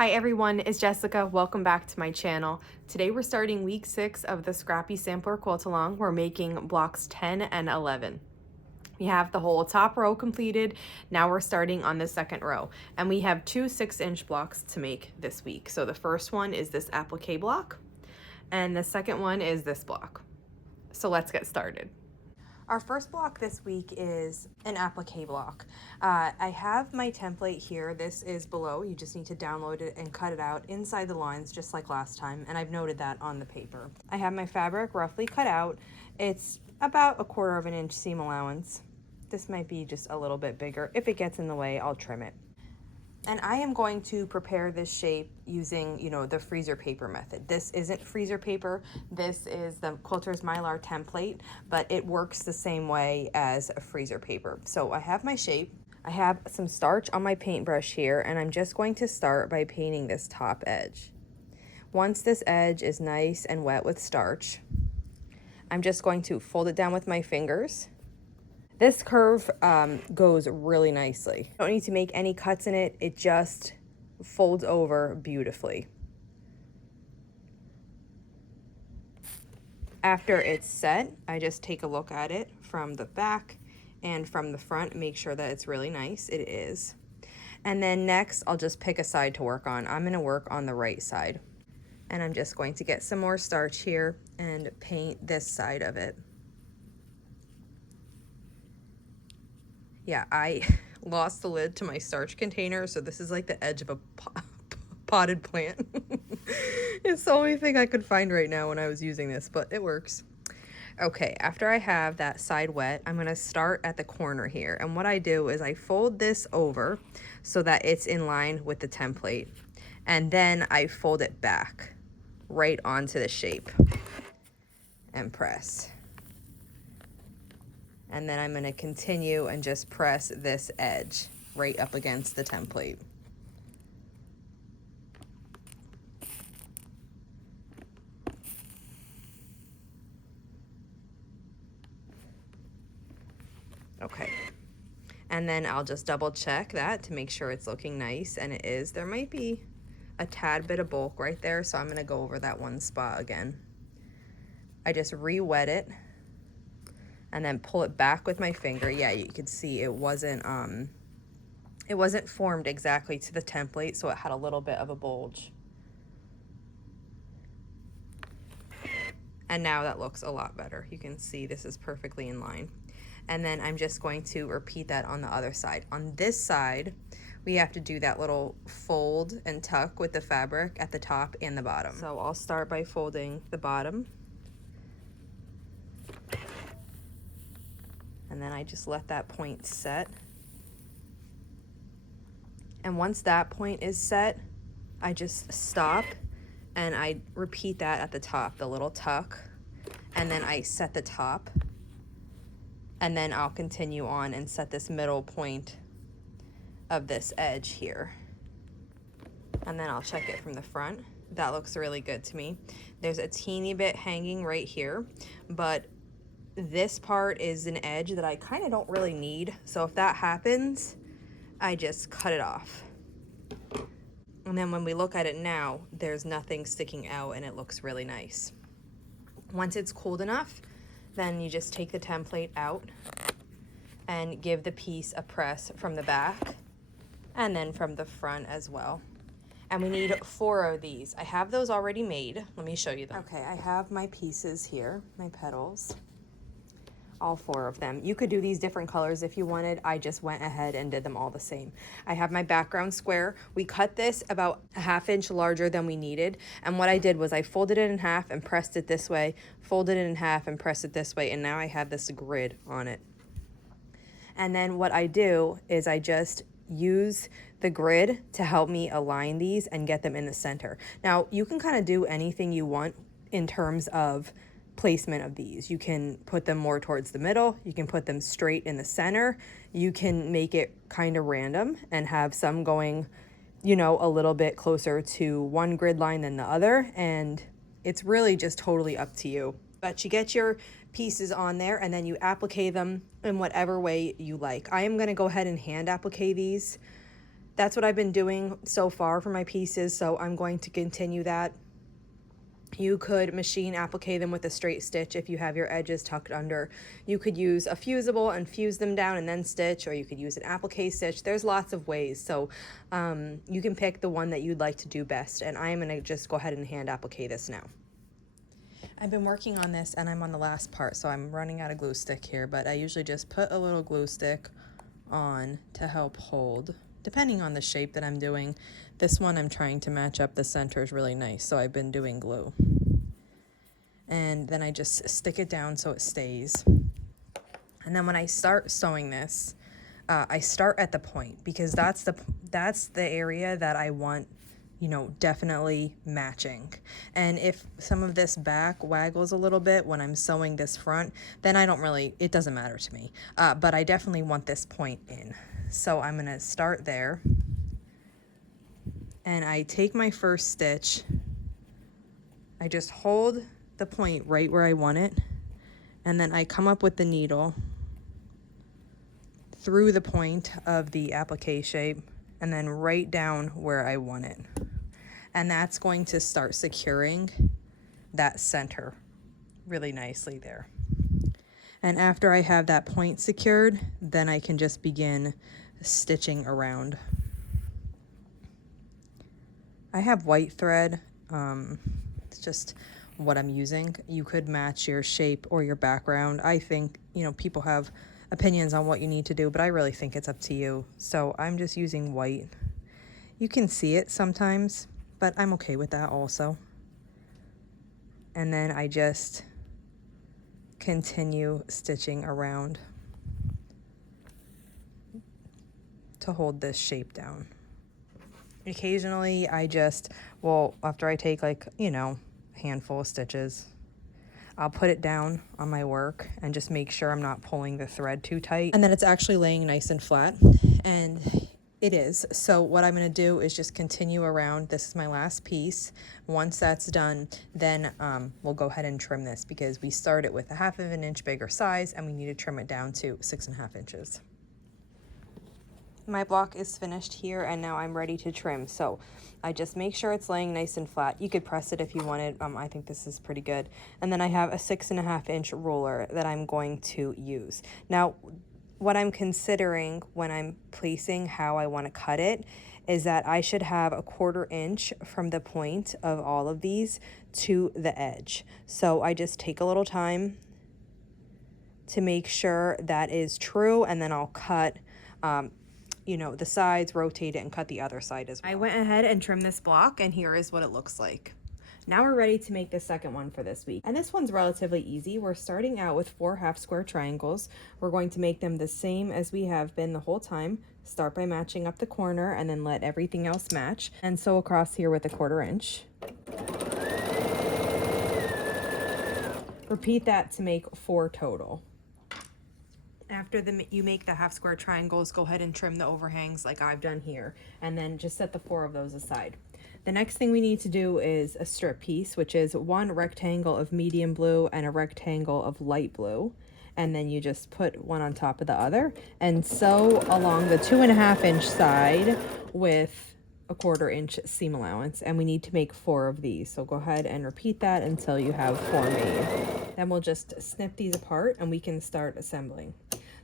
Hi everyone, it's Jessica. Welcome back to my channel. Today we're starting week 6 of the Scrappy Sampler Quilt Along. We're making blocks 10 and 11. We have the whole top row completed. Now we're starting on the second row. And we have two 6-inch blocks to make this week. So the first one is this applique block, and the second one is this block. So let's get started. Our first block this week is an applique block. I have my template here. This is below. You just need to download it and cut it out inside the lines just like last time, and I've noted that on the paper. I have my fabric roughly cut out. It's about 1/4 of an inch seam allowance. This might be just a little bit bigger. If it gets in the way, I'll trim it. And I am going to prepare this shape using, the freezer paper method. This isn't freezer paper. This is the Quilter's Mylar template, but it works the same way as a freezer paper. So I have my shape. I have some starch on my paintbrush here, and I'm just going to start by painting this top edge. Once this edge is nice and wet with starch, I'm just going to fold it down with my fingers. This curve goes really nicely. Don't need to make any cuts in it. It just folds over beautifully. After it's set, I just take a look at it from the back and from the front, make sure that it's really nice. It is. And then next, I'll just pick a side to work on. I'm gonna work on the right side. And I'm just going to get some more starch here and paint this side of it. Yeah, I lost the lid to my starch container, so this is like the edge of a potted plant. It's the only thing I could find right now when I was using this, but it works. Okay, after I have that side wet, I'm gonna start at the corner here. And what I do is I fold this over so that it's in line with the template. And then I fold it back right onto the shape and press. And then I'm gonna continue and just press this edge right up against the template. Okay. And then I'll just double check that to make sure it's looking nice, and it is. There might be a tad bit of bulk right there, so I'm gonna go over that one spot again. I just re-wet it and then pull it back with my finger. Yeah, you could see it wasn't formed exactly to the template, so it had a little bit of a bulge. And now that looks a lot better. You can see this is perfectly in line. And then I'm just going to repeat that on the other side. On this side, we have to do that little fold and tuck with the fabric at the top and the bottom. So I'll start by folding the bottom. And then I just let that point set. And once that point is set, I just stop and I repeat that at the top, the little tuck, and then I set the top, and then I'll continue on and set this middle point of this edge here. And then I'll check it from the front. That looks really good to me. There's a teeny bit hanging right here, but this part is an edge that I kind of don't really need. So if that happens, I just cut it off. And then when we look at it now, there's nothing sticking out and it looks really nice. Once it's cooled enough, then you just take the template out and give the piece a press from the back and then from the front as well. And we need 4 of these. I have those already made. Let me show you them. Okay, I have my pieces here, my petals. All 4 of them. You could do these different colors if you wanted. I just went ahead and did them all the same. I have my background square. We cut this about a 1/2 inch larger than we needed. And what I did was I folded it in half and pressed it this way, folded it in half and pressed it this way, and now I have this grid on it. And then what I do is I just use the grid to help me align these and get them in the center. Now, you can kind of do anything you want in terms of placement of these. You can put them more towards the middle, you can put them straight in the center, you can make it kind of random and have some going, a little bit closer to one grid line than the other, and it's really just totally up to you. But you get your pieces on there and then you applique them in whatever way you like. I am going to go ahead and hand applique these. That's what I've been doing so far for my pieces, so I'm going to continue that. You could machine applique them with a straight stitch if you have your edges tucked under. You could use a fusible and fuse them down and then stitch, or you could use an applique stitch. There's lots of ways, so you can pick the one that you'd like to do best, and I'm going to just go ahead and hand applique this now. I've been working on this and I'm on the last part, so I'm running out of glue stick here, but I usually just put a little glue stick on to help hold, depending on the shape that I'm doing. This one I'm trying to match up the center is really nice, so I've been doing glue. And then I just stick it down so it stays. And then when I start sewing this, I start at the point, because that's the area that I want, you know, definitely matching. And if some of this back waggles a little bit when I'm sewing this front, then it doesn't matter to me. But I definitely want this point in. So I'm gonna start there. And I take my first stitch. I just hold the point right where I want it. And then I come up with the needle through the point of the applique shape and then right down where I want it. And that's going to start securing that center really nicely there. And after I have that point secured, then I can just begin stitching around. I have white thread. It's just what I'm using. You could match your shape or your background. I think, you know, people have opinions on what you need to do, but I really think it's up to you. So I'm just using white. You can see it sometimes, but I'm okay with that also. And then I just continue stitching around to hold this shape down. Occasionally I just, after I take like, you know, a handful of stitches, I'll put it down on my work and just make sure I'm not pulling the thread too tight and that it's actually laying nice and flat. And it is. So what I'm going to do is just continue around. This is my last piece. Once that's done, then we'll go ahead and trim this, because we started with a 1/2 inch bigger size and we need to trim it down to 6.5 inches. My block is finished here and now I'm ready to trim. So I just make sure it's laying nice and flat. You could press it if you wanted. I think this is pretty good. And then I have a 6.5 inch ruler that I'm going to use. Now, what I'm considering when I'm placing how I want to cut it is that I should have a 1/4 inch from the point of all of these to the edge. So I just take a little time to make sure that is true, and then I'll cut you know, the sides, rotate it, and cut the other side as well. I went ahead and trimmed this block, and here is what it looks like. Now we're ready to make the second one for this week. And this one's relatively easy. We're starting out with 4 half square triangles. We're going to make them the same as we have been the whole time. Start by matching up the corner and then let everything else match. And sew across here with a 1/4 inch. Repeat that to make 4 total. After you make the half square triangles, go ahead and trim the overhangs like I've done here, and then just set the 4 of those aside. The next thing we need to do is a strip piece, which is 1 rectangle of medium blue and a rectangle of light blue. And then you just put one on top of the other and sew along the 2.5 inch side with a 1/4 inch seam allowance. And we need to make 4 of these. So go ahead and repeat that until you have 4 made. Then we'll just snip these apart and we can start assembling.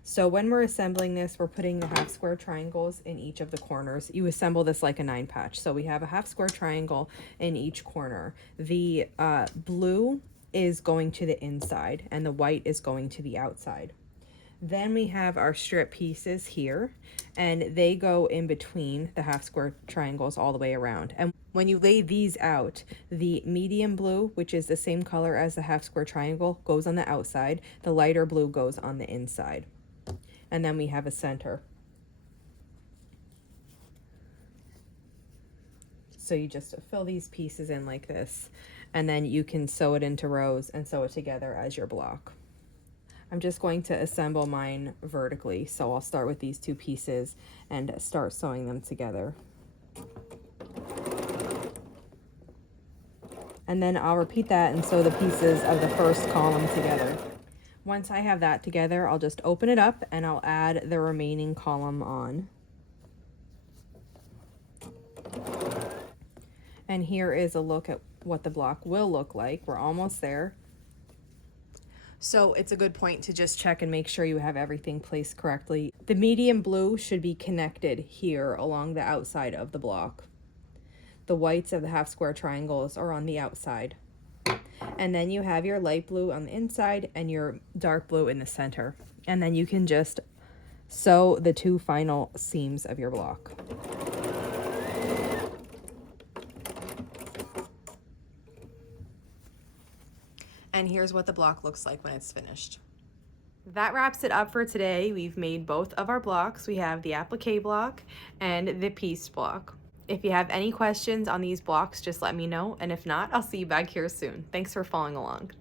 So when we're assembling this, we're putting the half square triangles in each of the corners. You assemble this like a 9 patch. So we have a half square triangle in each corner. The blue is going to the inside and the white is going to the outside. Then we have our strip pieces here, and they go in between the half square triangles all the way around. And when you lay these out, the medium blue, which is the same color as the half square triangle, goes on the outside. The lighter blue goes on the inside. And then we have a center. So you just fill these pieces in like this, and then you can sew it into rows and sew it together as your block. I'm just going to assemble mine vertically, so I'll start with these 2 pieces and start sewing them together. And then I'll repeat that and sew the pieces of the first column together. Once I have that together, I'll just open it up and I'll add the remaining column on. And here is a look at what the block will look like. We're almost there. So it's a good point to just check and make sure you have everything placed correctly. The medium blue should be connected here along the outside of the block. The whites of the half square triangles are on the outside. And then you have your light blue on the inside and your dark blue in the center. And then you can just sew the two final seams of your block. And here's what the block looks like when it's finished. That wraps it up for today. We've made both of our blocks. We have the applique block and the piece block. If you have any questions on these blocks, just let me know. And if not, I'll see you back here soon. Thanks for following along.